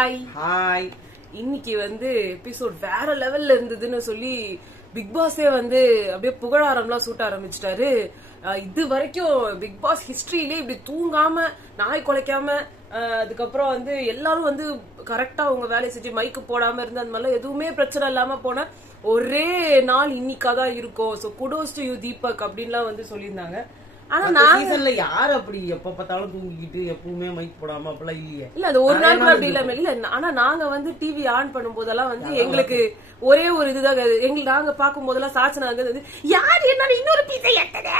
Hi. இன்னைக்கு episode வேற லெவல்ல இருந்ததுன்னு சொல்லி பிக் பாஸே அப்படியே புகழாரம்லாம் சூட்ட ஆரம்பிச்சிட்டாரு. இது வரைக்கும் பிக் பாஸ் ஹிஸ்டரியிலே இப்படி தூங்காம நாய் குலைக்காம அதுக்கப்புறம் எல்லாரும் கரெக்டா அவங்க வேலையை செஞ்சு மைக்கு போடாம இருந்து அந்த மாதிரிலாம் எதுவுமே பிரச்சனை இல்லாம போன ஒரே நாள் இன்னைக்காதான் இருக்கும். So kudos to you Deepak அப்படின்லாம் சொல்லியிருந்தாங்க. ஆனா நான் யாரு அப்படி எப்ப பார்த்தாலும் தூங்கிக்கிட்டு எப்பவுமே மைக் போடாம அப்பெல்லாம் இல்லையே. இல்ல அது ஒரு நாள் கூட அப்படி இல்ல. ஆனா நாங்க டிவி ஆன் பண்ணும் போதெல்லாம் எங்களுக்கு ஒரே ஒரு இதுதான் எங்களுக்கு நாங்க பாக்கும் போதெல்லாம் சாச்சனாங்க யாரு என்ன இன்னொரு பீஸை எட்டத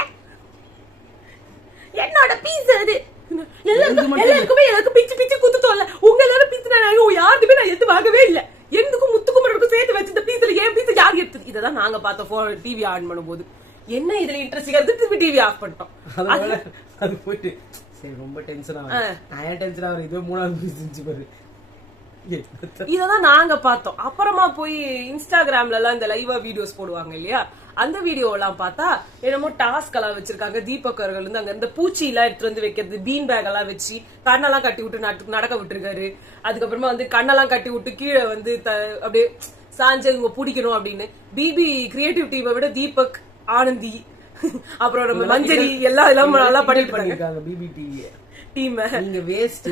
என்னோட பீஸ் அது எல்லாருக்குமே எனக்கு பிச்சு பிச்சு குத்துட்டோம்ல. உங்க எல்லாரும் பீஸ் யாருக்குமே நான் எடுத்து வாங்கவே இல்ல. எனக்கும் முத்துக்குமரனுக்கும் சேர்த்து வச்சு இந்த பீஸ்ல ஏன் பீஸ் யாரு எடுத்து இதான் நாங்க பார்த்தோம் டிவி ஆன் பண்ணும் போது. என்ன இதுல இன்ட்ரெஸ்டிங்கா இருக்கு திருப்பி டிவி ஆஃப் பண்ணிட்டோம். அது போயிட்டு சரி ரொம்ப டென்ஷன் ஆகும். நான் டென்ஷன் ஆகுறேன். இதோ மூணாவது பீஸ் இருந்துச்சு பாரு. இததான் நாங்க பார்த்தோம். அப்புறமா போய் இன்ஸ்டாகிராம்ல எல்லாம் இந்த லைவா வீடியோஸ் போடுவாங்க இல்லையா, அந்த வீடியோ எல்லாம் பார்த்தா என்னமோ டாஸ்க் எல்லாம் வச்சிருக்காங்க. தீபக் அவர்கள் அங்க இந்த பூச்சி எல்லாம் எடுத்து வைக்கிறது, பீன் பேக் எல்லாம் வச்சு கண்ணெல்லாம் கட்டி விட்டு நடக்க விட்டுருக்காரு. அதுக்கப்புறமா கண்ணெல்லாம் கட்டி விட்டு கீழே அப்படியே சாஞ்சு இவங்க பிடிக்கணும் அப்படின்னு. பிபி கிரியேட்டிவ் டீமை விட தீபக், ஆனந்தி, அப்புறம் நம்ம மஞ்சரி எல்லாம் நல்லா பண்ணிருக்காங்க. பிபி டீம் நீங்க வேஸ்ட்,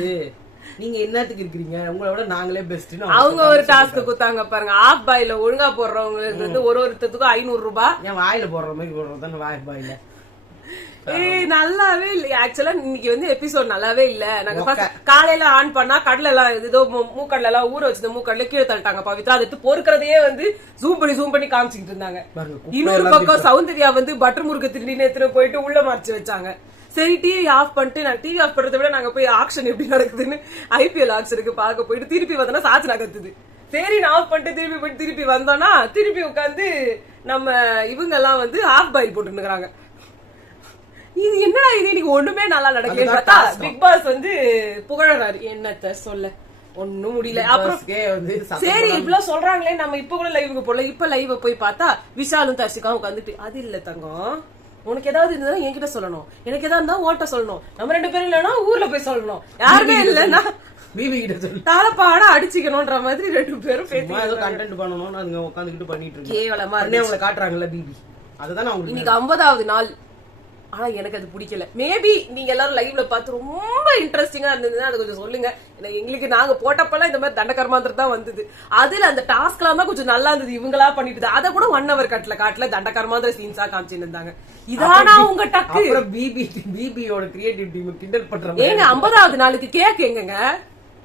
நீங்க என்னத்துக்கு இருக்கீங்க, உங்களை விட நாங்களே பெஸ்ட். அவங்க ஒரு டாஸ்க் குத்தாங்க பாருங்க. ஆஃப் பாயில ஒழுங்கா போடுறவங்களுக்கு ஒருத்தத்துக்கும் 500 ரூபாய். என் வாயில போடுற மாதிரி போடுறதுதான் ஆஃப் பாயில. நல்லாவே இல்ல. ஆக்சுவலா இன்னைக்கு எபிசோட் நல்லாவே இல்ல. நாங்க காலையில ஆன் பண்ணா கடல எல்லாம் ஏதோ மூக்கடல எல்லாம் ஊற வச்சு மூக்கடல கீழே தள்ளிட்டாங்க பவித்ரா. அதை எடுத்து பொறுக்கிறதையே ஜூம் பண்ணி காமிச்சுட்டு இருந்தாங்க. இன்னொரு பக்கம் சௌந்தர்யா பட்டர் முறுக்கு திருடின்னு எடுத்துட்டு போயிட்டு உள்ள மறைச்சு வச்சாங்க. சரி டிவி ஆஃப் பண்ணிட்டு நான் டிவி ஆஃப் பண்றதை விட நாங்க போய் ஆக்ஷன் எப்படி நடக்குதுன்னு IPL ஆக்ஷனுக்கு பார்க்க போயிட்டு திருப்பி வந்தோம்னா சாச்சு நகர்த்துது. சரி நான் ஆஃப் பண்ணிட்டு திருப்பி போயிட்டு திருப்பி வந்தோம்னா திருப்பி உட்காந்து நம்ம இவங்க எல்லாம் ஆஃப் பாயில் போட்டுருக்காங்க. இது என்னடா இது இன்னைக்கு ஒண்ணுமே நல்லா நடக்கல பார்த்தா பிக் பாஸ் புகழறாரு. என்னத்த சொல்ல ஒன்னும் முடியல. அப்புறம் சரி இவ்வளவு சொல்றாங்களே நம்ம இப்ப கூட லைவுக்கு போடல. இப்ப லைவ் போய் பார்த்தா விஷாலும் தர்ஷிகாவும் உட்காந்துட்டு அது இல்ல தங்கம், உனக்கு ஏதாவது இருந்ததா என்கிட்ட சொல்லணும், எனக்கு ஏதாவது இருந்தா ஓட்ட சொல்லணும், நம்ம 2 பேரும் இல்லன்னா ஊர்ல போய் சொல்லணும், யாருமே இல்லன்னா தாளப்பாட அடிச்சுக்கணும்ன்ற மாதிரி 2 பேரும் கண்டென்ட் பண்ணணும். அதுங்க உட்காந்துக்கிட்டு பண்ணிட்டு இருக்கு. கேவலமா அவங்களை காட்டுறாங்கல்ல பிபி. அதுதான் இன்னைக்கு 50வது நாள். ஆனா எனக்கு அது பிடிக்கல. மேபி நீங்க எல்லாரும் லைவ்ல பார்த்து ரொம்ப இன்ட்ரெஸ்டிங்கா இருந்ததுன்னா அது கொஞ்சம் சொல்லுங்க. எங்களுக்கு நாங்க போட்டப்பெல்லாம் இந்த மாதிரி தண்டகர்மாந்திரம் தான் வந்தது. அதுல அந்த டாஸ்க் எல்லாம் தான் கொஞ்சம் நல்லா இருந்தது. இவங்களா பண்ணிட்டு அதை கூட 1 hour காட்டல தண்டகர்மாந்திர சீன்ஸா காமிச்சு இருந்தாங்க. இதானா உங்க டக்கு பிபியோட கிரியேட்டிவ் டீம் கிண்டல் பண்றாங்க. ஏங்க 50வது நாளுக்கு கேக் எங்கங்க?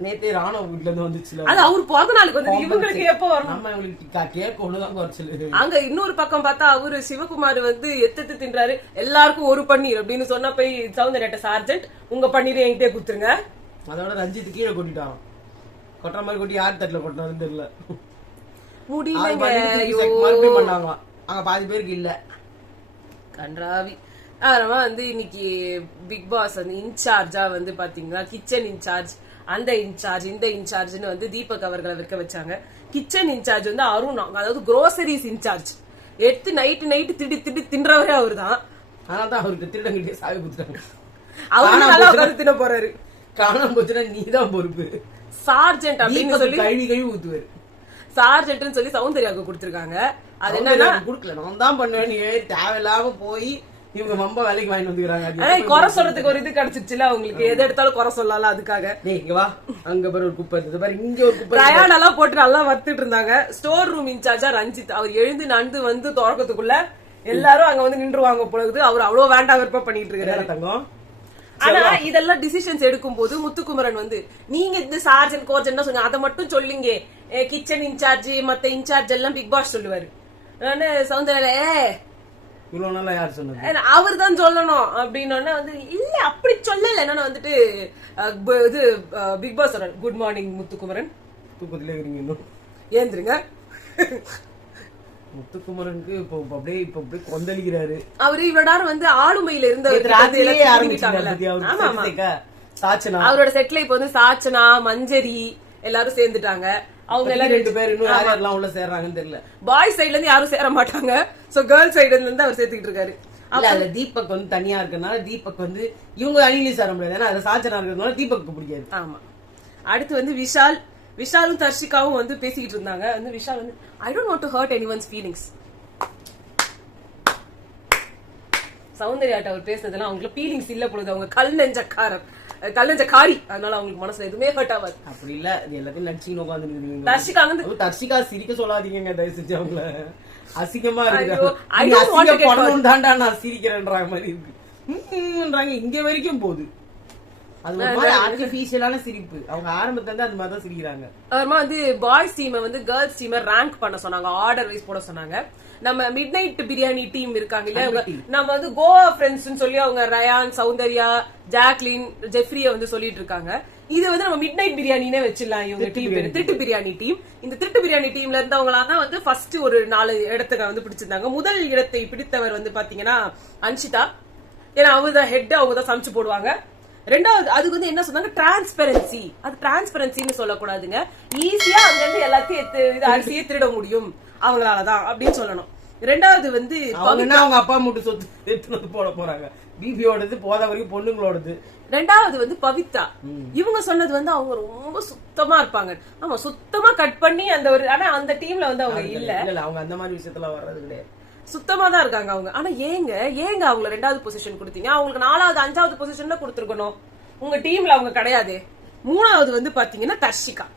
நேத்தே ராணுவ வீட்டுல இருந்து வந்துச்சுல. அது அவர் பிறந்த நாளுக்கு இவங்களுக்கு எப்ப வரும்? நம்ம இவங்களுக்கு கேக் ஒண்ணுதான் குறைச்சல். அங்க இன்னொரு பக்கம் பார்த்தா அவரு சிவகுமார் எத்து தின்றாரு. எல்லாருக்கும் ஒரு பன்னீர் அப்படின்னு சொன்னா போய் சவுந்தர்யாட்ட சார்ஜென்ட் உங்க பன்னீர் என்கிட்டே குடுத்துருங்க. அதோட ரஞ்சித் கீழே கொட்டிட்டான். கொட்டுற மாதிரி கொட்டி யார் தட்டுல கொட்டினதுன்னு தெரியல. முடியலங்க. மறுபடியும் பண்ணாங்க. அங்க பாதி பேருக்கு இல்ல கன்றாவி. அதனால இன்னைக்கு பிக் பாஸ் இன்சார்ஜா பாத்தீங்கன்னா கிச்சன் இன்சார்ஜ், அந்த இன்சார்ஜ் இந்த இன்சார்ஜ்னு தீபக் அவர்களை வைக்க வச்சாங்க. கிச்சன் இன்சார்ஜ் அருண், அதாவது குரோசரிஸ் இன்சார்ஜ். எடுத்து நைட்டு திடி தின்றவரே அவரு தான். ஆனாதான் அவருக்கு திருடங்கிட்டே சாவி குடுத்துட்டாங்க. அவரு நல்லா உட்காந்து தின்ன போறாரு. காணாம போச்சுன்னா நீதான் பொறுப்பு. சார்ஜென்ட் அப்படின்னு சொல்லி கழுவி ஊத்துவாரு. சார்ஜென்ட்னு சொல்லி சௌந்தர்யாவுக்கு கொடுத்திருக்காங்க. அது என்ன குடுக்கல, நான் தான் பண்ணுவேன். தேவையில்லாம போய் இவங்க ரொம்ப வேலைக்கு வாங்கி வந்துக்கிறாங்க. குறை சொல்றதுக்கு ஒரு இது கிடைச்சிருச்சுல அவங்களுக்கு. எது எடுத்தாலும் குறை சொல்லலாம். அதுக்காக இங்க வா, அங்க பாரு ஒரு குப்பை இருக்கு பாரு, இங்க ஒரு குப்பை. பிரயாணம் எல்லாம் போட்டு நல்லா வத்துட்டு இருந்தாங்க. ஸ்டோர் ரூம் இன்சார்ஜா ரஞ்சித் அவர் எழுந்து நடந்து திறக்கத்துக்குள்ள எல்லாரும் அங்க நின்றுவாங்க பொழுது. அவர் அவ்வளவு வேண்டாம் விருப்பம் பண்ணிட்டு இருக்காரு தங்கம். ஆனா இதெல்லாம் டிசிஷன்ஸ் எடுக்கும் போது முத்துக்குமரன் நீங்க இந்த சார்ஜன் கோர்ஜன் சொன்னீங்க, அதை மட்டும் சொல்லுங்க. கிச்சன் இன்சார்ஜ் மத்த இன்சார்ஜ் எல்லாம் பிக் பாஸ் சொல்லுவாரு. சௌந்தர்யா இவ்வளவு நாளா யார் சொன்னது? அவர் தான் சொல்லணும் அப்படின்னு இல்ல அப்படி சொல்லல. என்னன்னா இது பிக் பாஸ் சொல்ற குட் மார்னிங் முத்துக்குமரன். தூக்கத்திலே இருக்கீங்க இன்னும் ஏந்திருங்க. முத்துக்குமரனுக்கு இப்ப அப்படியே கொந்தளிக்கிறாரு. அவரு இவ்வளவு நேரம் ஆளுமையில இருந்த அவரோட செட்ல இப்ப சாச்சனா மஞ்சரி எல்லாரும் சேர்ந்துட்டாங்க. அவங்க எல்லாம் 2 பேர் இன்னும் யாரெல்லாம் உள்ள சேர்றாங்கன்னு தெரியல. பாய்ஸ் சைடுல இருந்து யாரும் சேர மாட்டாங்க. சோ கேர்ள் சைடுல இருந்து அவர் சேர்த்துக்கிட்டு இருக்காரு. அதுல தீபக் தனியா இருக்கனால தீபக் இவங்க அணிலி சேர முடியாது. ஏன்னா அது சாச்சனா இருக்கிறதுனால தீபக்கு பிடிக்காது. ஆமா. அடுத்து விஷால் விஷாலும் தர்ஷிகாவும் வந்து பேசிக்கிட்டு இருந்தாங்க. வந்து விஷால் வந்து I don't want to hurt anyone's feelings. சௌந்தர்யாட்ட அவர் பேசுனதெல்லாம் அவங்களுக்கு ஃபீலிங்ஸ் இல்ல பொழுது, அவங்க கல் நெஞ்ச காரி, அதனால அவங்களுக்கு மனசுல எதுவுமே ஹர்ட் ஆகாது. அப்படி இல்ல, இது எல்லாத்தையும் நடிச்சு உட்காந்து தர்ஷிகா வந்து தர்ஷிகா சிரிக்க சொல்லாதீங்க தயவு செஞ்சு, அவங்கள அசிங்கமா இருக்கு. தாண்டா நான் சிரிக்கிறேன்றாங்க மாதிரி இருக்குன்றாங்க. இங்க வரைக்கும் போகுது. அது ஒரு மாதிரி ஆர்டிபிஷியலான சிரிப்பு. அவங்க ஆரம்பத்துல இருந்து அந்த மாதிரி தான் சிரிக்கிறாங்க. அப்புறமா வந்து பாய்ஸ் டீமை வந்து கேர்ள்ஸ் டீமை ரேங்க் பண்ண சொன்னாங்க, ஆர்டர் வைஸ் போட சொன்னாங்க. நம்ம மிட் நைட் பிரியாணி டீம் இருக்காங்க இல்லையா, நம்ம வந்து கோவா ஃப்ரெண்ட்ஸ் சொல்லி அவங்க ரயான், சௌந்தர்யா, ஜாக்லின், ஜெஃப்ரிய வந்து சொல்லிட்டு இருக்காங்க. இது வந்து நம்ம மிட் நைட் பிரியாணினே வச்சிடலாம். இவங்க டீம் பேரு திருட்டு பிரியாணி டீம். இந்த திருட்டு பிரியாணி டீம்ல இருந்தவங்களா தான் வந்து ஃபர்ஸ்ட் ஒரு 4 இடத்துக்கு வந்து பிடிச்சிருந்தாங்க. முதல் இடத்தை பிடித்தவர் வந்து பாத்தீங்கன்னா அன்ஷிதா. ஏன்னா அவங்க தான் ஹெட், அவங்க தான் சமைச்சு போடுவாங்க. ரெண்டாவது அதுக்கு வந்து என்ன சொன்னாங்க, டிரான்ஸ்பெரன்சி. அது டிரான்ஸ்பெரன்சின்னு சொல்லக்கூடாதுங்க, ஈஸியா அங்க இருந்து எல்லாத்தையும் அரிசியே திருட முடியும் அவங்களாலதான் அப்படின்னு சொல்லணும். ரெண்டாவது வந்து அவங்க அப்பா மட்டும் சொத்து எடுத்துட்டு போட போறாங்க, பிபியோடது போத வரைக்கும் பொண்ணுங்களோடது. ரெண்டாவது வந்து பவித்ரா. இவங்க சொன்னது வந்து அவங்க ரொம்ப சுத்தமா இருப்பாங்க. ஆமா, சுத்தமா கட் பண்ணி அந்த ஒரு, ஆனா அந்த டீம்ல வந்து அவங்க இல்ல, அவங்க அந்த மாதிரி விஷயத்துல வர்றது கிடையாது, சுத்தமா தான் இருக்காங்க அவங்க. ஆனா ஏங்க அவங்கள 2வது பொசிஷன் கொடுத்தீங்க? அவங்களுக்கு 4வது 5வது பொசிஷன்ல கொடுத்துருக்கணும். உங்க டீம்ல அவங்க கிடையாது. 3வது வந்து பாத்தீங்கன்னா தர்ஷிகா.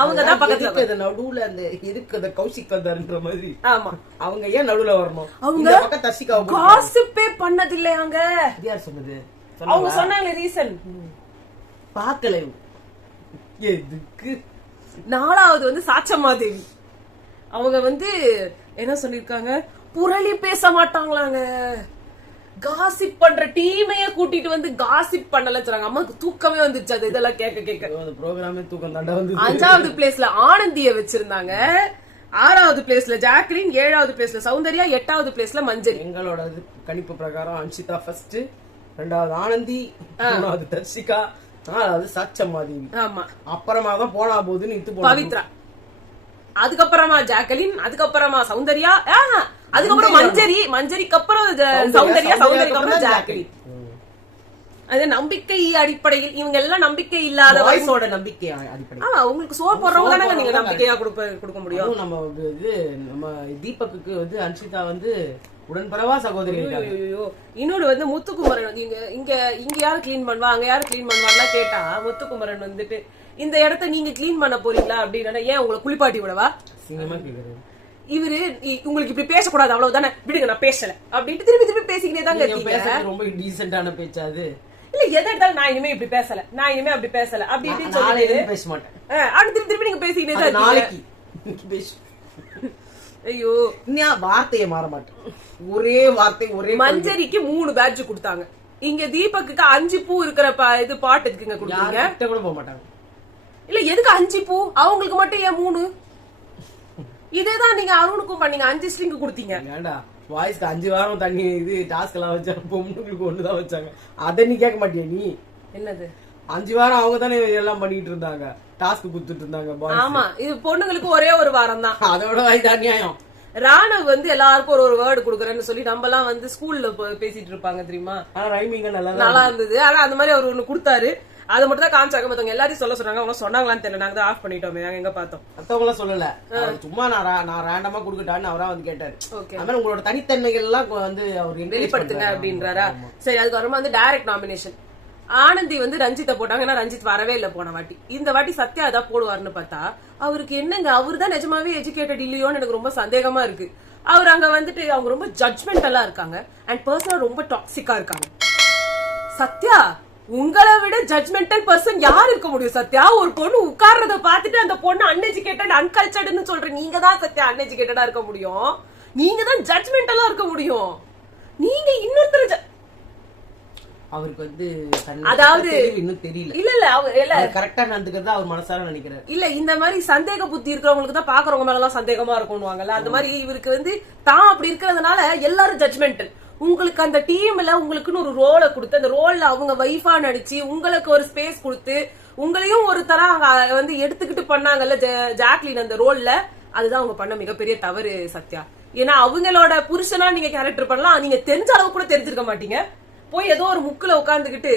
அவங்க தான் பக்கத்துல நடுவுல அந்த இருக்குது கௌஷிக் வந்தாருன்ற மாதிரி. ஆமா, அவங்க ஏன் நடுவுல வரணும்? அவங்க பக்கம் தர்ஷிகா காசிப்பே பண்ணது இல்லையாங்க. யார் சொன்னது? அவங்க சொன்னாங்களே ரீசன் பாக்கல. எதுக்கு? 4வது வந்து சாச்சம்மா தேவி. அவங்க வந்து என்ன சொல்லிருக்காங்க, புரளி பேச மாட்டாங்களாங்க, காசிப் பண்ற டீமையே கூட்டிட்டு வந்து காசிப் பண்ணல சொல்றாங்க. அம்மாக்கு தூக்கமே வந்துருச்சு அது இதெல்லாம் கேட்க. ப்ரோகிராமே தூக்கம் தாண்டா வந்து. 5வது பிளேஸ்ல ஆனந்திய வச்சிருந்தாங்க, 6வது பிளேஸ்ல ஜாக்லின், 7வது பிளேஸ்ல சௌந்தர்யா, 8வது பிளேஸ்ல மஞ்சரி. எங்களோட கணிப்பு பிரகாரம் அன்ஷிதா ஃபர்ஸ்ட், 2வது ஆனந்தி, 3வது தர்ஷிகா, 4வது சாச்சம்மா தேவி. ஆமா, அப்புறமா தான் போனா போதுன்னு இத்து பவித்ரா, அதுக்கப்புறமா ஜாக்லின், அதுக்கப்புறமா சௌந்தர்யா, அதுக்கப்புறம் மஞ்சரிக்கு அப்புறம் சௌந்தர்யா, சௌந்தர்யாக்கு அப்புறம் ஜாக்லின். அது நம்பிக்கை அடிப்படையில் இவங்க எல்லாம் நம்பிக்கை இல்லாத வயசோட நம்பிக்கை அடிப்படை. உங்களுக்கு சோறு போடுறவங்க தானே நீங்க நம்பிக்கையா கொடுக்க முடியும். நம்ம தீபக்கு வந்து அன்ஷிதா வந்து உடன்பரவா சகோதரி. இன்னொரு வந்து முத்துக்குமரன், இங்க யாரு கிளீன் பண்ணுவா, அங்க யாரு கிளீன் பண்ணுவான்னா கேட்டா முத்துக்குமரன் வந்துட்டு இந்த இடத்த நீங்க கிளீன் பண்ண போறீங்களா அப்படின்னா, ஏன் உங்களை குளிப்பாட்டி விடவா? இவரு உங்களுக்கு இப்படி பேசக்கூடாது அவ்வளவுதானே, விடுங்க நான் பேசல அப்படின்ட்டு திருப்பி பேசிக்கிட்டே தாங்க. ரொம்ப டீசென்டான பேச்சா அது இல்ல? எதை எடுத்தாலும் நான் இனிமே இப்படி பேசல, நான் இனிமே அப்படி பேசல அப்படின்னு சொல்லி பேச மாட்டேன். அடுத்து திருப்பி நீங்க பேசிக்கிட்டே தான் நாளைக்கு. ஐயோ, வார்த்தையை மாற மாட்டேன், ஒரே வார்த்தை ஒரே. மஞ்சரிக்கு 3 பேட்ஜ் கொடுத்தாங்க. இங்க தீபக்கு 5 பூ இருக்கிற இது பாட்டு இருக்குங்க கொடுத்தாங்க. கூட போக மாட்டாங்க. இல்ல எதுக்கு 5 பூ? அவங்களுக்கு மட்டும் ஏன் 3? இதேதான் நீங்க அருணுக்கும் பண்ணீங்க, 5 ஸ்ட்ரிங் கொடுத்தீங்க. ஏண்டா வாய்ஸ்க்கு 5 வாரம் தண்ணி இது டாஸ்க் எல்லாம் வச்சாங்க, பொண்ணுங்களுக்கு 1 தான் வச்சாங்க. அதை நீ கேட்க மாட்டியா? நீ என்னது 5 வாரம் அவங்க தானே எல்லாம் பண்ணிட்டு இருந்தாங்க, டாஸ்க் கொடுத்துட்டு இருந்தாங்க. ஆமா, இது பொண்ணுங்களுக்கு ஒரே ஒரு வாரம் தான். அதோட அநியாயம். ராணவ் வந்து எல்லாருக்கும் ஒரு வேர்டு கொடுக்குறேன்னு சொல்லி நம்ம எல்லாம் வந்து ஸ்கூல்ல பேசிட்டு இருப்பாங்க தெரியுமா, ரைமிங்க நல்லா இருந்தது. ஆனா அந்த மாதிரி அவர் ஒண்ணு கொடுத்தாரு, அதை மட்டும் தான் காமிச்சாங்க. மத்தவங்க எல்லாரையும் சொல்ல சொன்னாங்க, அவங்க சொன்னாங்களான்னு தெரியல, நாங்க தான் ஆஃப் பண்ணிட்டோமே, நாங்க எங்க பார்த்தோம். மத்தவங்க சொல்லல, சும்மா நான் ரேண்டமா குடுக்கட்டான்னு அவரா வந்து கேட்டாரு. அதனால உங்களோட தனித்தன்மைகள் எல்லாம் வந்து அவர் வெளிப்படுத்துங்க அப்படின்றாரா. சரி, அதுக்கு அப்புறமா வந்து டைரக்ட் நாமினேஷன். ஆனந்தி வந்து ரஞ்சித்தை போட்டாங்க, ஏன்னா ரஞ்சித் வரவே இல்லை போன வாட்டி. இந்த வாட்டி சத்யா அதான் போடுவாருன்னு பார்த்தா அவருக்கு என்னங்க, அவரு தான் நிஜமாவே எஜுகேட்டட் இல்லையோன்னு எனக்கு ரொம்ப சந்தேகமா இருக்கு. அவர் அங்க வந்துட்டு அவங்க ரொம்ப ஜட்மெண்டலா இருக்காங்க அண்ட் பர்சனலா ரொம்ப டாக்ஸிக்கா இருக்காங்க. சத்யா, உங்களை விட ஜட்மெண்டல் பர்சன் யார் இருக்க முடியும் சத்யா? ஒரு பொண்ணு உட்கார்றத பாத்துட்டு அந்த பொண்ணு அன்எஜுகேட்டட் அன்கல்ச்சர்டுன்னு சொல்ற நீங்க தான் சத்யா அன்எஜுகேட்டடா இருக்க முடியும், நீங்க தான் ஜட்மெண்டலா இருக்க முடியும். நீங்க இன்னொருத்தர் அவருக்கு வந்து அதாவது இன்னும் தெரியல. இல்ல அவர் கரெக்டா நடந்துக்கிறதா அவர் மனசார நினைக்கிறார். இல்ல, இந்த மாதிரி சந்தேக புத்தி இருக்கிறவங்களுக்கு தான் பாக்குறவங்க மேல எல்லாம் சந்தேகமா இருக்கும்வாங்கல்ல, அந்த மாதிரி இவருக்கு வந்து தான் அப்படி இருக்கிறதுனால எல்லாரும் ஜட்மெண்டல். உங்களுக்கு அந்த டீம்ல உங்களுக்குன்னு ஒரு ரோலை கொடுத்து அந்த ரோல்ல அவங்க வைஃபா நடிச்சு உங்களுக்கு ஒரு ஸ்பேஸ் கொடுத்து உங்களையும் ஒரு தர வந்து எடுத்துக்கிட்டு பண்ணாங்கல்ல ஜாக்லின் அந்த ரோல்ல, அதுதான் அவங்க பண்ண மிகப்பெரிய தவறு சத்யா. ஏன்னா அவங்களோட புருஷனா நீங்க கேரக்டர் பண்ணலாம், நீங்க தெரிஞ்ச அளவு கூட தெரிஞ்சிருக்க மாட்டீங்க. போய் ஏதோ ஒரு முக்குல உட்காந்துக்கிட்டு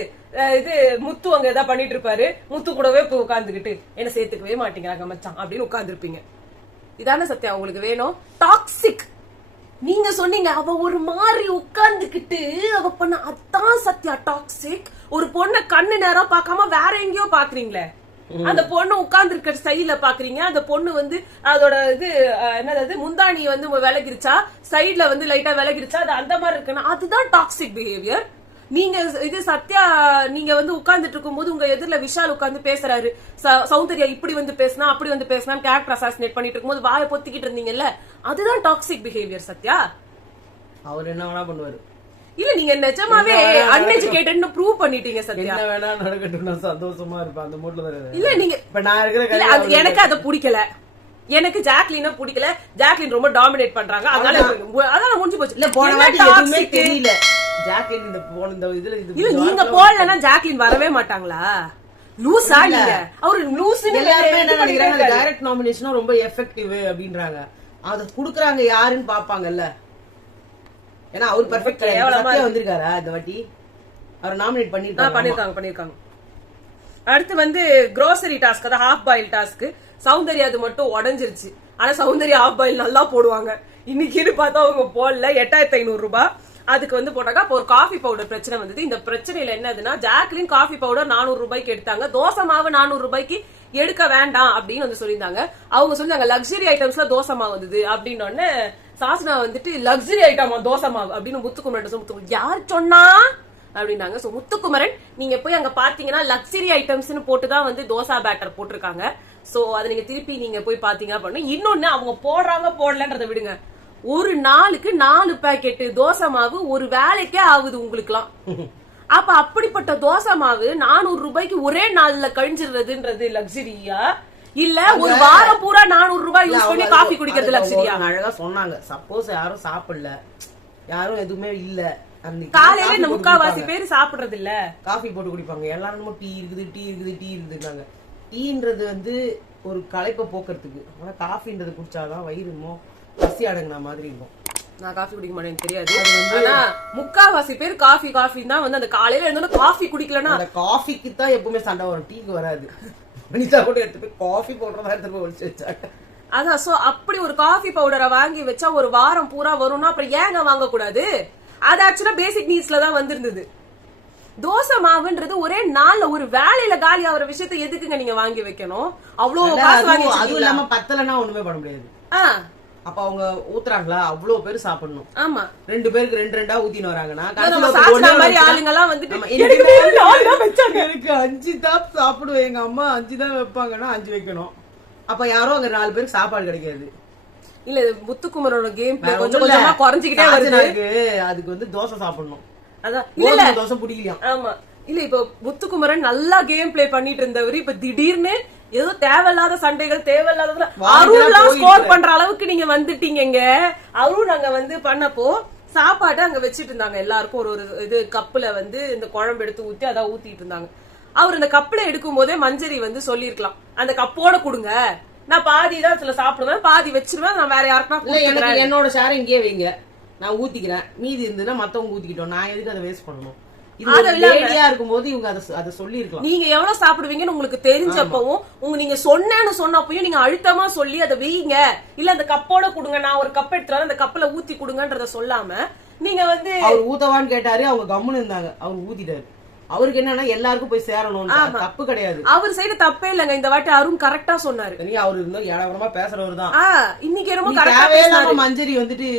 இது முத்து அங்க ஏதாவது பண்ணிட்டு இருப்பாரு, முத்து கூடவே போய் உட்காந்துக்கிட்டு என்ன சேர்த்துக்கவே மாட்டேங்கிறாங்க மச்சான் அப்படின்னு உட்கார்ந்துருப்பீங்க. இதான சத்யா உங்களுக்கு வேணும்? டாக்ஸிக். நீங்க சொன்னீங்க அவ ஒரு மாதிரி உட்கார்ந்துகிட்டு அவ பண்ண, அதான் சத்யா டாக்ஸிக். ஒரு பொண்ணை கண்ணு நேரம் பார்க்காம வேற எங்கேயோ பாக்குறீங்களே, அந்த பொண்ணு உட்கார்ந்து இருக்கிற ஸ்டைல பாக்குறீங்க. அந்த பொண்ணு வந்து அதோட இது என்னது முந்தாணி வந்து விலகிருச்சா, சைட்ல வந்து லைட்டா விலகிருச்சா, அது அந்த மாதிரி இருக்குன்னா அதுதான் டாக்ஸிக் பிஹேவியர். நீங்க இது சத்யா நீங்க வந்து உட்கார்ந்துட்டு இருக்கும் போது உங்க எதிரில விஷால் உட்கார்ந்து பேசுறாரு, சௌந்தர்யா இப்படி வந்து பேசினா அப்படி வந்து பேசினா கேரக்டர் அசாசினேட் பண்ணிட்டு இருக்கும்போது வாயை பொத்திக்கிட்டு இருந்தீங்கல்ல, அதுதான் டாக்ஸிக் பிஹேவியர் சத்யா. அவர் என்ன வேணா பண்ணுவாரு. இல்ல நீங்க நிஜமாவே அன்எஜுகேட்டட்னு ப்ரூவ் பண்ணிட்டீங்க சத்யா. என்ன வேணா நடக்கட்டும், நான் சந்தோஷமா இருப்பேன் அந்த மூட்ல தான். இல்ல நீங்க இப்ப நான் இருக்கிற எனக்கு அத பிடிக்கல, எனக்கு ஜாக்லினா பிடிக்கல. ஜாக்லின் ரொம்ப டாமினேட் பண்றாங்க, அதனால முடிஞ்சு போச்சு. இல்ல போன வாட்டி எதுவுமே தெரியல ஜாக்லின் இந்த இதுல. இல்ல நீங்க போடலன்னா ஜாக்லின் வரவே மாட்டாங்களா? லூசா நீங்க? அவரு லூஸ்னு எல்லாரும் என்ன நினைக்கிறாங்க, டைரக்ட் நாமினேஷன் ரொம்ப எஃபெக்டிவ் அப்படின்றாங்க. அத குடுக்குறாங்க யாருன்னு பாப்பாங்கல்ல. ஏன்னா அவர் பெர்ஃபெக்ட் சத்யா வந்திருக்காரா இந்த வாட்டி? அவர் நாமினேட் பண்ணிருக்காங்க. அடுத்து வந்து grocery டாஸ்க், அதாவது ஹாஃப் பாயில் டாஸ்க். சௌந்தர்யா அது மட்டும் உடஞ்சிருச்சு. ஆனா சௌந்தர்யா ஹாஃப் பாயில் நல்லா போடுவாங்க. இன்னைக்கு பார்த்தா அவங்க போடல. 8500 ரூபாய் அதுக்கு வந்து போட்டாங்க. அப்போ ஒரு காஃபி பவுடர் பிரச்சனை வந்தது. இந்த பிரச்சனையில என்னதுன்னா, ஜாக்லின் காஃபி பவுடர் 400 ரூபாய்க்கு எடுத்தாங்க, தோசை மாவு 400 ரூபாய்க்கு எடுக்க வேண்டாம் அப்படின்னு வந்து சொல்லியிருந்தாங்க. அவங்க சொல்லிட்டாங்க லக்ஸரி ஐட்டம்ஸ்ல தோசை மாவு வந்தது அப்படின்னு. சாசனா வந்துட்டு லக்ஸரி ஐட்டமா தோசை மாவு அப்படின்னு முத்துக்குமரன் யார் சொன்னா அப்படின்னாங்க. சோ முத்துக்குமரன் நீங்க போய் அங்க பாத்தீங்கன்னா லக்ஸரி ஐட்டம்ஸ்னு போட்டுதான் வந்து தோசா பேட்டர் போட்டிருக்காங்க. சோ அதை நீங்க திருப்பி நீங்க போய் பாத்தீங்க அப்படின்னு. இன்னொன்னு அவங்க போடுறாங்க போடலன்றதை விடுங்க, ஒரு நாளுக்கு 4 பாக்கெட் தோசை மாவு ஒரு வேலைக்கே ஆகுது உங்களுக்குலாம். அப்ப அப்படிப்பட்ட தோசை மாவு 400 ரூபாய்க்கு ஒரே நாள்ல கழிஞ்சிடுறதுன்றது லக்ஸரியா? இல்ல ஒரு வாரம் பூரா 400 ரூபாய் யூஸ் பண்ணி காஃபி குடிக்கிறது லக்ஸரியா? அழகா சொன்னாங்க. சப்போஸ் யாரும் சாப்பிடல, யாரும் எதுவுமே இல்ல, காலையில இந்த முக்காவாசி பேர் சாப்பிடுறது இல்ல, காஃபி போட்டு குடிப்பாங்க. எல்லாரும் டீ இருக்குதுன்னாங்க. டீன்றது வந்து ஒரு களைப்பை போக்குறதுக்கு, ஆனா காஃபின்றது குடிச்சாதான் வயிறுமோ பசி அடங்கின மாதிரி இருக்கும். நான் காஃபி குடிக்க மாட்டேன்னு தெரியாது. ஆனா முக்காவாசி பேர் காஃபி தான் வந்து அந்த காலையில இருந்தாலும் காஃபி குடிக்கலன்னா அந்த காஃபிக்கு தான் எப்பவுமே சண்டை வரும், டீக்கு வராது. வனிதா கூட எடுத்து போய் காஃபி பவுடர் தான் எடுத்து போய் ஒழிச்சு வச்சாங்க. அதான் சோ அப்படி ஒரு காஃபி பவுடரை வாங்கி வச்சா ஒரு வாரம் பூரா வரும்னா அப்புறம் ஏங்க வாங்க கூடாது? அது ஆக்சுவலா பேசிக் நீட்ஸ்ல தான் வந்திருந்தது. தோசை மாவுன்றது ஒரே நாள்ல ஒரு வேலையில காலி ஆகிற விஷயத்தை எதுக்குங்க நீங்க வாங்கி வைக்கணும்? அவ்வளவு காசு வாங்கி அதுவும் இல்லாம பத்தலன்னா ஒண்ணுமே பண்ண முடியாது. அப்ப அவங்க ஊத்துறாங்களா, அவ்வளவு பேர் சாப்பிடணும். ஆமா, 2 பேருக்கு 2 ஊத்தின்னு வராங்கன்னா ஆளுங்க எல்லாம் வந்துட்டு எனக்கு 5 தான் சாப்பிடுவேன், எங்க அம்மா 5 தான் வைப்பாங்கன்னா 5 வைக்கணும். அப்ப யாரோ அங்க 4 பேருக்கு சாப்பாடு கிடைக்காது. இல்ல முத்துக்குமரோட கேம் கொஞ்சம் கொஞ்சமா குறைஞ்சிக்கிட்டே வருது. அதுக்கு வந்து தோசை சாப்பிடணும். அதான் இல்ல தோசை பிடிக்கலையா? ஆமா இல்ல இப்ப முத்துக்குமரன் நல்லா கேம் பிளே பண்ணிட்டு இருந்தவரு இப்ப திடீர்னு ஏதோ தேவையில்லாத சண்டைகள், தேவையில்லாத அருள்லாம் ஸ்கோர் பண்ற அளவுக்கு நீங்க வந்துட்டீங்க. அருள் அங்க வந்து பண்ணப்போ சாப்பாடு அங்க வச்சிட்டு இருந்தாங்க, எல்லாருக்கும் ஒரு இது கப்புல வந்து இந்த குழம்பு எடுத்து ஊத்தி அதான் ஊத்திட்டு இருந்தாங்க. அவர் இந்த கப்புல எடுக்கும் போதே மஞ்சரி வந்து சொல்லிருக்கலாம், அந்த கப்போட கொடுங்க, நான் பாதி தான் சில சாப்பிடுவேன், பாதி வச்சிருவேன், நான் வேற யாருக்குன்னா என்னோட ஷேர் இங்கே வைங்க, நான் ஊத்திக்கிறேன், மீதி இருந்துன்னா மத்தவங்க ஊத்திக்கிட்டோம், நான் எதுக்கு அதை வேஸ்ட் பண்ணணும்? இருக்கும்போது இவங்க அதை சொல்லி இருக்கலாம். நீங்க எவ்வளவு சாப்பிடுவீங்கன்னு உங்களுக்கு தெரிஞ்சப்பவும் நீங்க சொன்னப்பயும் நீங்க அழுத்தமா சொல்லி அதை வைங்க, இல்ல அந்த கப்போட கொடுங்க, நான் ஒரு கப் எடுத்துறேன் அந்த கப்பல ஊத்தி கொடுங்கன்றத சொல்லாம நீங்க வந்து அவர் ஊத்தவான்னு கேட்டாரு, அவங்க கம்முன்னு இருந்தாங்க, அவர் ஊத்திட்டாரு. அவருக்கு என்னன்னா எல்லாருக்கும் போய் சேரணும், தப்பு கிடையாது. அவர் சைடு தப்பே இல்லங்க, இந்த வாட்டி அருண் கரெக்டா சொன்னாரு. அவர் இருந்தா ஏழவரமா பேசுறவர் தான். இன்னைக்கு ரொம்ப கரெக்டா பேசினாரு. மஞ்சரி வந்துட்டு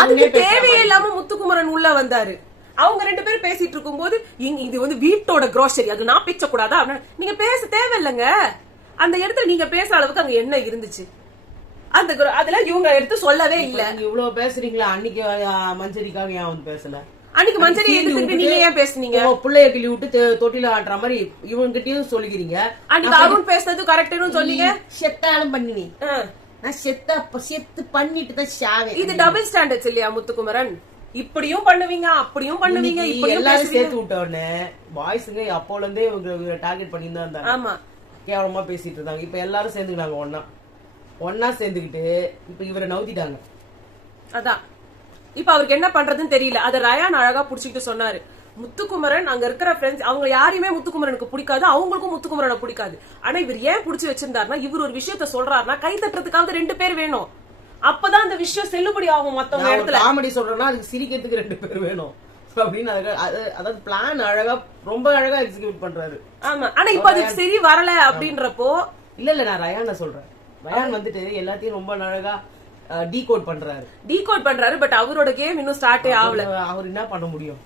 அதுக்கு தேவையே இல்லாம முத்துக்குமரன் உள்ள வந்தாரு. அவங்க 2 பேரும் பேசிட்டு இருக்கும் போது இது வந்து வீட்டோட grocery, அது நான் பேச கூடாதா? நீங்க பேச தேவையில்லைங்க. அந்த இடத்துல நீங்க பேசுற அளவுக்கு அங்க என்ன இருந்துச்சு? அந்த அதெல்லாம் இவங்க எடுத்து சொல்லவே இல்ல. இவ்வளவு பேசுறீங்களா? அன்னைக்கு மஞ்சரிக்காக ஏன் வந்து பேசல? அன்னைக்கு மஞ்சரி எடுத்துக்கிட்டு நீங்க ஏன் பேசுனீங்க? பிள்ளைய கிள்ளி விட்டு தொட்டில ஆட்டுற மாதிரி இவங்க கிட்டயும் சொல்லிக்கிறீங்க. அன்னைக்கு அருண் பேசுறது கரெக்ட்னு சொன்னீங்க. செத்தாலும் பண்ணி நான் செத்து பண்ணிட்டு தான் ஷாவே. இது டபுள் ஸ்டாண்டர்ட்ஸ் இல்லையா முத்துக்குமரன்? இப்படியும் பண்ணுவீங்க, அப்படியும் பண்ணுவீங்க, எல்லாரும் சேர்த்து விட்ட உடனே பாய்ஸுங்க அப்போல இருந்தே இவங்க டார்கெட் பண்ணி தான் இருந்தாங்க. ஆமா, கேவலமா பேசிட்டு இருந்தாங்க. இப்ப எல்லாரும் சேர்ந்துக்கிட்டாங்க, ஒன்னா சேர்ந்துக்கிட்டு இப்ப இவரை நவுத்திட்டாங்க. அதான் இப்ப அவருக்கு என்ன பண்றதுன்னு தெரியல. அத ரயான் அழகா புடிச்சுக்கிட்டு சொன்னாரு, முத்துக்குமரன் அங்க இருக்கிற ஃப்ரெண்ட்ஸ் அவங்க யாரையுமே முத்துக்குமரனுக்கு பிடிக்காது, அவங்களுக்கும் முத்துக்குமரனை பிடிக்காது. ஆனா இவர் ஏன் புடிச்சு வச்சிருந்தாருன்னா, இவர் ஒரு விஷயத்த சொல்றாருன்னா கை தட்டுறதுக்காவது 2 பேர் வேணும். அப்பதான் அந்த விஷயம் செல்லுபடி ஆகும். மத்தவங்க இடத்துல காமெடி சொல்றேன்னா அதுக்கு சிரிக்கிறதுக்கு 2 பேர் வேணும் அப்படின்னு அதாவது பிளான் அழகா ரொம்ப அழகா எக்ஸிக்யூட் பண்றாரு. ஆமா, ஆனா இப்ப அது சரி வரல அப்படின்றப்போ இல்ல நான் ரயான் சொல்றேன். ரயான் வந்துட்டு எல்லாத்தையும் ரொம்ப அழகா டீகோட் பண்றாரு. பட் அவரோட கேம் இன்னும் ஸ்டார்ட்டே ஆகல. அவர் என்ன பண்ண முடியும்?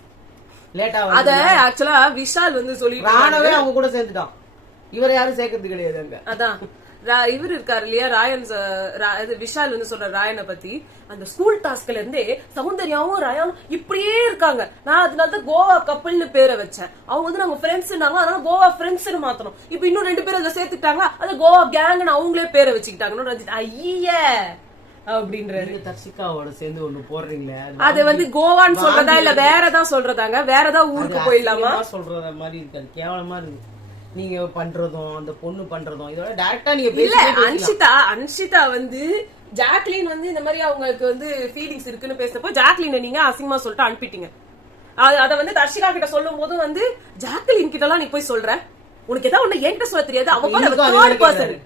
லேட்டா அத ஆக்சுவலா விஷால் வந்து சொல்லி ராணவே அவங்க கூட சேர்ந்துட்டான். இவரை யாரும் சேர்க்கறது கிடையாது அங்க. அதான் இவர் இருக்காரு இல்லையா ராயன், விஷால் வந்து சொல்ற ராயனை பத்தி, அந்த ஸ்கூல் டாஸ்க்ல இருந்தே சௌந்தர்யாவும் ராயனும் இப்படியே இருக்காங்க. நான் அதனாலதான் கோவா கப்பல்னு பேரை வச்சேன். அவங்க வந்து நம்ம ஃப்ரெண்ட்ஸ் அதனால கோவா ஃப்ரெண்ட்ஸ் மாத்தணும். இப்ப இன்னும் 2 பேரும் அதுல சேர்த்துட்டாங்க, அது கோவா கேங்னு அவங்களே பேரை வச்சுக்கிட்டாங்க. ஐய அப்படின்றாரு. தர்ஷிகாவோட சேர்ந்து ஒண்ணு போடுறீங்களே, அது வந்து கோவான்னு சொல்றதா இல்ல வேற ஏதாவது சொல்றதாங்க? வேற ஏதாவது ஊருக்கு போயிடலாமா சொல்றத மாதிரி இருக்காது, கேவலமா இருக்கு நீங்க பண்றதும் அந்த பொண்ணு பண்றதும். இதோட டைரக்டா நீங்க இல்ல. அன்ஷிதா வந்து ஜாக்லின் வந்து இந்த மாதிரி அவங்களுக்கு வந்து ஃபீலிங்ஸ் இருக்குன்னு பேசுறப்போ ஜாக்லின் நீங்க அசிங்கமா சொல்லிட்டு அனுப்பிட்டீங்க. அத வந்து தர்ஷிகா கிட்ட சொல்லும் போது வந்து ஜாக்லின் கிட்ட எல்லாம் நீ போய் சொல்ற, உனக்கு ஏதாவது ஒண்ணு என்கிட்ட சொல்ல தெரியாது, அவ பர்சன்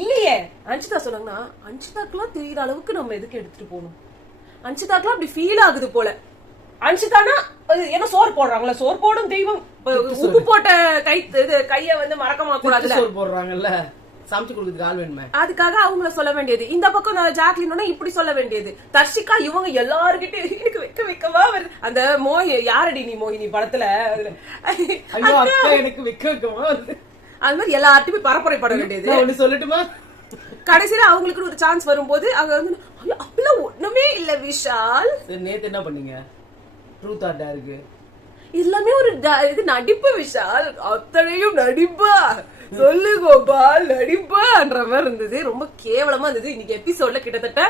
இல்லையே. அன்ஷிதா சொன்னாங்கன்னா அன்ஷிதாக்கெல்லாம் தெரியுற அளவுக்கு நம்ம எதுக்கு எடுத்துட்டு போகணும்? அன்ஷிதாக்கெல்லாம் அப்படி ஃபீல் ஆகுது போல. அன்ஷிதானா என்ன சோறு போடுறாங்களா, சோறு போடும் தெய்வம், உப்பு போட்ட கைய வந்து மறக்கமா கூடாது, சோறு போடுறாங்கல்ல, சமைச்சு கொடுக்குறதுக்கு ஆள் வேணுமே, அதுக்காக அவங்கள சொல்ல வேண்டியது. இந்த பக்கம் ஜாக்லின் இப்படி சொல்ல வேண்டியது. தர்ஷிகா இவங்க எல்லாருக்கிட்டே எனக்கு வைக்கவா வருது. அந்த யாரடி நீ மோகினி படத்துல எனக்கு வைக்கவா வருது, அது மாதிரி எல்லார்ட்டையும் பரப்புரைப்பட வேண்டியது. ஒண்ணு சொல்லட்டுமா, கடைசியில அவங்களுக்கு ஒரு சான்ஸ் வரும்போது அங்க வந்து அப்பெல்லாம் ஒண்ணுமே இல்ல விஷால். நேத்து என்ன பண்ணீங்க? ட்ரூத் ஆர் டேருக்கு எல்லாமே ஒரு இது நடிப்பு விஷால், அத்தனையும் நடிப்பா சொல்லு கோபால் நடிப்பான்ற மாதிரி இருந்தது. ரொம்ப கேவலமா இருந்தது. இன்னைக்கு எபிசோட்ல கிட்டத்தட்ட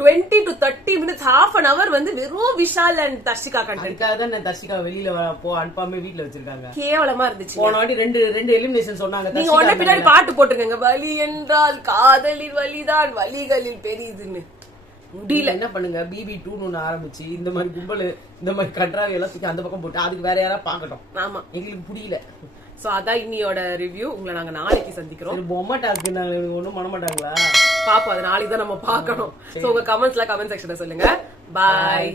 20 to 30 minutes, half an hour வந்து வெறும் விஷால் அண்ட் தர்ஷிகா கண்டென்ட். தான் தர்ஷிகா வெளியில அனுப்பாம வீட்டுல வச்சிருக்காங்க. கேவலமா இருந்துச்சு. போன வாட்டி ரெண்டு எலிமினேஷன் சொன்னாங்க. நீங்க உடனே பின்னாடி பாட்டு போட்டுருங்க, வலி என்றால் காதலில் வலிதான் வலிகளில் பெரியதுன்னு. முடியல என்ன பண்ணுங்க, BB2 ஒண்ணு ஆரம்பிச்சு இந்த மாதிரி கும்பல் இந்த மாதிரி கட்ராவி எல்லாம் தூக்கி அந்த பக்கம் போட்டு அதுக்கு வேற யாரா பாக்கட்டும். ஆமா, எங்களுக்கு புரியல. சோ அதான் இன்னியோட ரிவ்யூ. உங்களை நாங்க நாளைக்கு சந்திக்கிறோம். பொம்மை டாஸ்க் ஒண்ணும் பண்ண மாட்டாங்களா? பாப்போம், அது நாளைக்கு தான் நம்ம பாக்கணும். சோ உங்க கமெண்ட் செக்ஷன்ல சொல்லுங்க. பாய்.